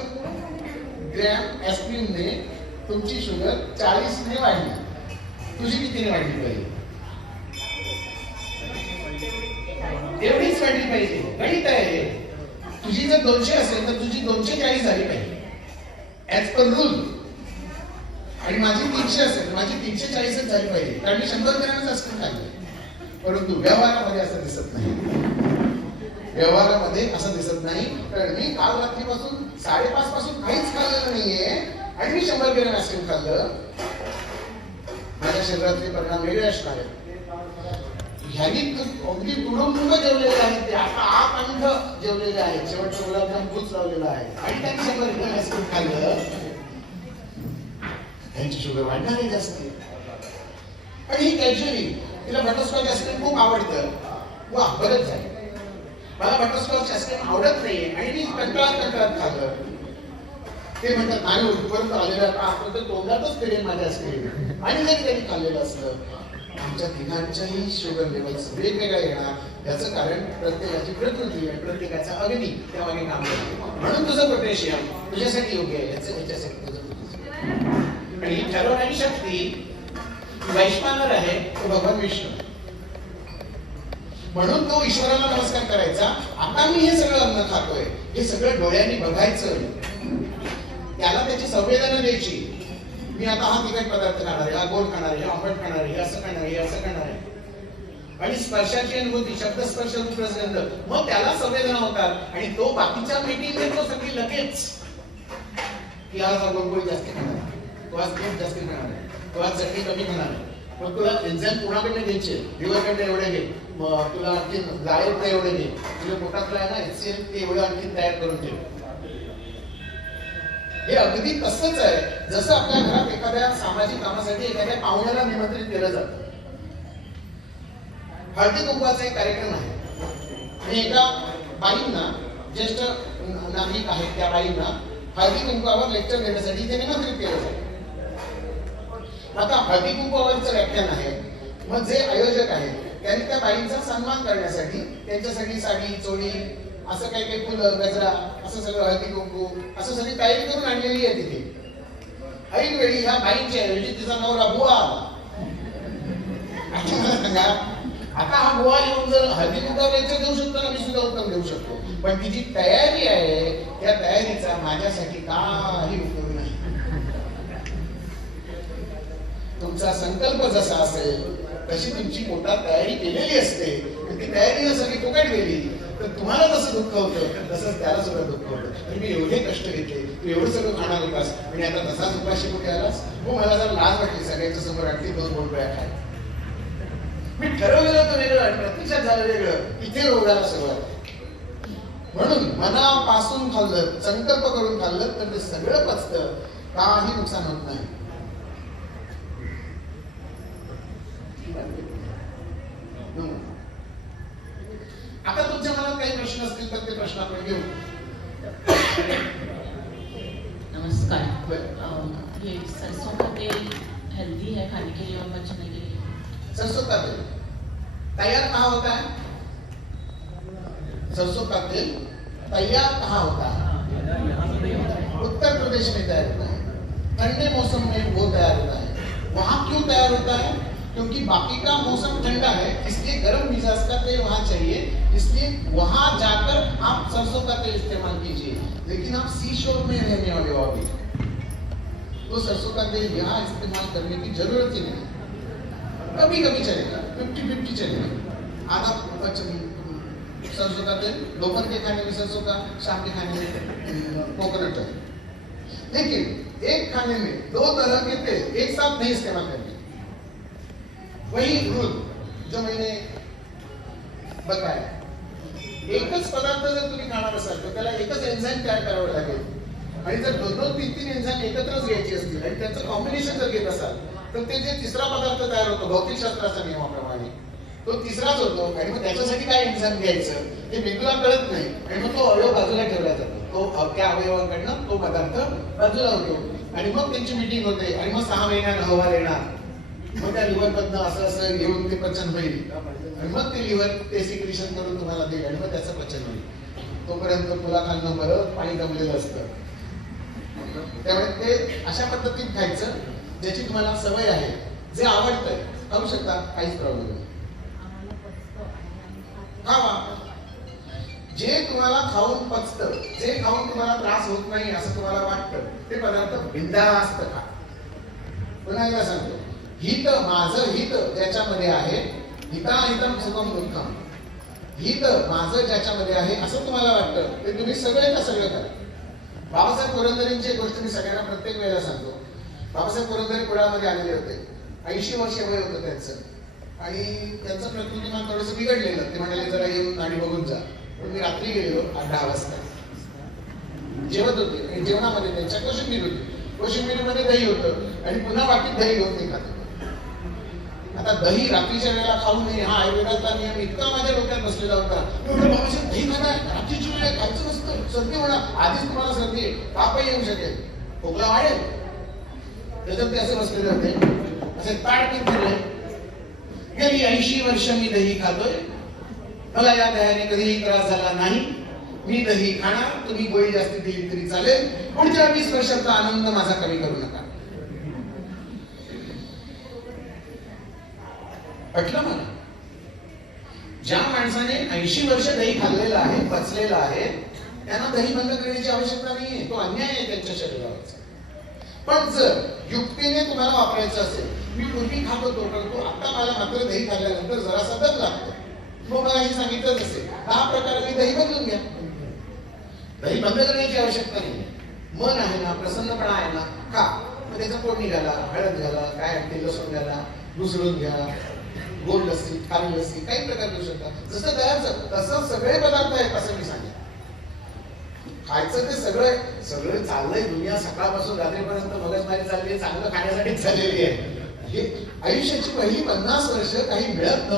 ग्रॅम आईस्क्रीमने तुमची शुगर 40 ने वाढली. तुझी कितीने वाढली पाहिजे? एवढीच वाढली पाहिजे. गणित आहे. तुझी जर 200 असेल तर तुझी 240 झाली पाहिजे ऍज पर रूल. आणि माझी 300 असेल, माझी 340 झाली पाहिजे, कारण मी 100 ग्रॅमच आईस्क्रीम खाल्ली. परंतु व्यवहारामध्ये असं दिसत नाही. व्यवहारामध्ये असं दिसत नाही. कारण मी काल रात्रीपासून 5:30 पासून काहीच खाल्लेलं नाहीये आणि मी 100 ग्रॅम आईस्क्रीम खाल्लं. माझ्या शरीरातले परिणाम वेगळे असणार आहेत. ह्यानी अगदी तुडुंब जेवलेले आहेत, ते आता आकांड जेवलेले आहेत, शेवटच्या गुलाबजाम भूच लावलेला आहे आणि त्यांनी 100 ग्रॅम आईस्क्रीम खाल्लं. त्यांची शुगर वाढणार आहे जास्त. आणि ही कॅज्युअली तिला बटरस्कॉच आईस्क्रीम खूप आवडतं. वा, बरंच झालं. मला बटरस्कॉच आईस्क्रीम आवडत नाहीये आणि मी कंटाळत खाल्लं. ते म्हणतात नाही उठपर्यंत आलेलं आपण तर तोंडातच फिरेल माझ्या आईस्क्रीम. आणि जरी त्यांनी खाल्लेलं असलं, आमच्या तिघांच्याही शुगर लेवल्स वेगवेगळ्या येणार. याचं कारण प्रत्येकाची प्रकृती आणि प्रत्येकाचा अग्नी त्यामागे काम करतो. म्हणून तुझं पोटॅशियम तुझ्यासाठी योग्य आहे, याच्यासाठी तुझं. आणि ही ठरवणारी शक्ती वैश्वानर आहे, तो भगवान विष्णू. म्हणून तो ईश्वराला नमस्कार करायचा. आता मी हे सगळं अन्न खातोय, हे सगळं डोळ्यांनी बघायचं, त्याला त्याची संवेदना द्यायची. मी आता हा तिखट पदार्थ खाणार आहे, हा गोड खाणार आहे, हे आंबट खाणार आहे, हे असं खाणार आहे, हे असं खाणार आहे. आणि स्पर्शाची अनुभूती, शब्द स्पर्श रूप रसगंध, मग त्याला संवेदना होतात आणि तो बाकीच्या मीटिंग देतो सगळी लगेच की आज हा गोड जास्त खाणार आहे, तो आज दूध जास्त खाणार आहे, तो आज चटणी कमी खाणार आहे. मग तुला एन्झाईम कोणाकडे घ्यायचे, लिव्हरकडे एवढे घे, मग तुला आणखी जायकडे एवढे घे, तुला पोटातला आहे ना HCl ते एवढं आणखी तयार करून ठेव. हे अगदी तसंच आहे जसं आपल्या घरात एखाद्या सामाजिक कामासाठी एखाद्या पाहुण्याला निमंत्रित केलं जातं. हळदी कुंकवाचा एक कार्यक्रम आहे आणि एका बाईंना, ज्येष्ठ नागरिक आहेत त्या बाईंना हळदी कुंकवावर लेक्चर देण्यासाठी ते निमंत्रित केलं जातं. आता हळदी कुंकवावरचं व्याख्यान आहे. मग जे आयोजक आहेत त्यांनी त्या बाईंचा सन्मान करण्यासाठी त्यांच्यासाठी साडी, चोळी, असं काही काही फुलं, गजरा, असं सगळं हळदी कुंकू असं सगळी तयारी करून आणलेली आहे तिथे. ऐन वेळी ह्या बाईंच्या ऐवजी तिचा नवरा बुवा आला. सांगा, आता हा बुवा येऊन जर हळदी कुंकवावर लेक्चर देऊ शकतो ना, मी सुद्धा उत्तम देऊ शकतो. पण ती जी तयारी आहे त्या तयारीचा माझ्यासाठी काही उपयोग नाही. तुमचा संकल्प जसा असेल तशी तुमची पोटात तयारी केलेली असते. ती तयारी जर सगळी फुकट गेली तर तुम्हाला जसं दुःख होतं तसंच त्याला सुद्धा दुःख होतं. मी एवढे कष्ट घेतले, तू एवढं सगळं खाणार होतास आणि आता तसाच उपाशी कुठे आलास. हो, मला जर लाज वाटली सगळ्यांच्या समोर आणखी 2 बोलब्या खाय. मी ठरवलेलं होतं वेगळं आणि प्रत्यक्षात झालं वेगळं. इथे रोगाला सुरुवात. म्हणून मनापासून खाल्लं, संकल्प करून खाल्लं तर ते सगळं पचतं, काही नुकसान होत नाही. आता तुमच्या मनात काही प्रश्न असतील तर ते प्रश्न आपण घेऊ. नमस्कार. ये सरसों का तेल हेल्दी है खाने के लिए और बचने के लिए? सरसों का तेल तैयार कहाँ होता है? सरसों का तेल तैयार कहाँ होता है? उत्तर प्रदेश में तैयार होता है. ठंडे मौसम में वो तैयार होता है. वहां क्यों तैयार होता है? क्योंकि बाकी का मौसम ठंडा है, इसलिए गर्म मिजाज का तेल वहां चाहिए, इसलिए वहां जाकर आप सरसों का तेल इस्तेमाल कीजिए. लेकिन आप सी शोर में रहने वाले हो अभी, तो सरसों का तेल यहाँ इस्तेमाल करने की जरूरत ही नहीं. कभी कभी चलेगा, 50-50 चलेगा. आधा सरसों का तेल, दोपहर के खाने में सरसों का, शाम के खाने में कोकोनट ऑयल। लेकिन एक खाने में 2 तरह के तेल एक साथ नहीं इस्तेमाल करने। वही रूल जो मैंने बताया, एकच पदार्थ जर तुम्ही खाणार असाल तर त्याला एकच एन्झाईम तयार करावं लागेल आणि जर 2-3 एन्झाईम एकत्रच घ्यायची असतील आणि त्यांचं कॉम्बिनेशन जर घेत असाल तर ते जे तिसरा पदार्थ तयार होतो भौतिकशास्त्राच्या नियमाप्रमाणे तो तिसराच होतो आणि मग त्याच्यासाठी काय एन्झाईम घ्यायचं हे मेंदूला कळत नाही आणि मग तो अवयव बाजूला ठेवला जातो, तो त्या अवयवांकडनं तो पदार्थ बाजूला होतो आणि मग त्यांची मीटिंग होते आणि मग 6 महिन्यात अहवाल येणार, मग त्या लिव्हर मधनं असं घेऊन ते पचन होईल आणि मग ते लिव्हर ते सिक्रेशन करून तुम्हाला देईल आणि मग त्याचं पचन होईल। तोपर्यंत तुला खाल्लं बरं पाणी जमलेलं असतं। त्यामुळे ते अशा पद्धतीत खायचं ज्याची तुम्हाला सवय आहे, जे आवडतंय खाऊ शकता, काहीच प्रॉब्लेम नाही। खावा जे तुम्हाला खाऊन पचतं, जे खाऊन तुम्हाला त्रास होत नाही असं तुम्हाला वाटतं ते पदार्थ बिनधास्त खा। पुन्हा एकदा सांगतो, हित माझं हित ज्याच्यामध्ये आहे, हिताहितम सुखम दुःखम, हित माझं ज्याच्यामध्ये आहे असं तुम्हाला वाटतं ते तुम्ही सगळे करा। बाबासाहेब पुरंदरेंची एक गोष्ट मी सगळ्यांना प्रत्येक वेळेला सांगतो। बाबासाहेब पुरंदरे कुडामध्ये आलेले होते, 80 वर्ष वय होतं त्यांचं आणि त्यांचं प्रकृतीमान थोडंसं बिघडलेलं। ते म्हणाले जरा येऊन गाडी बघून जा। पण मी रात्री गेलो 8-10 वाजता, जेवत होते आणि जेवणामध्ये त्यांच्या कोशिंबीर होती, कोशिंबीरमध्ये दही होतं आणि पुन्हा वाटीत दही घेऊन ते खात होते। आता दही रात्रीच्या वेळेला खाऊ नये हा आयुर्वेदाचा नियम इतका माझ्या डोक्यात बसलेला होता। बाबासाहेब दही खाणार, रात्रीची वेळ खायचं नसतं, सर्दी होणार, आधीच तुम्हाला सर्दी आहे, तापही येऊ शकेल, खोकला वाढेल, त्याच्यात ते असे बसलेले होते, असे ताडपीत फिरले। गेली 80 वर्ष मी दही खातोय, मला या दह्याने कधीही त्रास झाला नाही, मी दही खाणार, तुम्ही गोळी जास्ती दिली तरी चालेल, पुढच्या 20 वर्षाचा आनंद माझा कमी करू नका। पटलं मला? ज्या माणसाने 80 वर्ष दही खाल्लेलं आहे, पचलेलं आहे, त्यांना दही बंद करण्याची आवश्यकता नाहीये, तो अन्याय आहे त्यांच्या शरीरावरचा। पण जर युक्तीने तुम्हाला वापरायचं असेल, मी पूर्वी खात होतो परंतु आता मला मात्र दही खाल्ल्यानंतर जरासा दम लागतो, मग मला हे सांगितलंच असेल 10 प्रकाराने दही बदलून घ्या। दही बंद करण्याची आवश्यकता नाही, मन आहे ना, प्रसन्नपणा आहे ना, खा। मग त्याचा फोडणी घाला, हळद घाला, काय ते लसूण घाला, दुसरून घ्या, गोड लस्सी, खारी लस्सी, काही प्रकार देऊ शकता। जसं दह्याचं तसं सगळे पदार्थ आहेत असं मी सांगेन। खायचं ते सगळं चाललंय, दुनिया सकाळपासून रात्रीपर्यंत मगजमारी चालली आहे, चांगलं खाण्यासाठीच चाललेली आहे। हे आयुष्याची पहिली 50 वर्ष काही मिळत नव्हतं।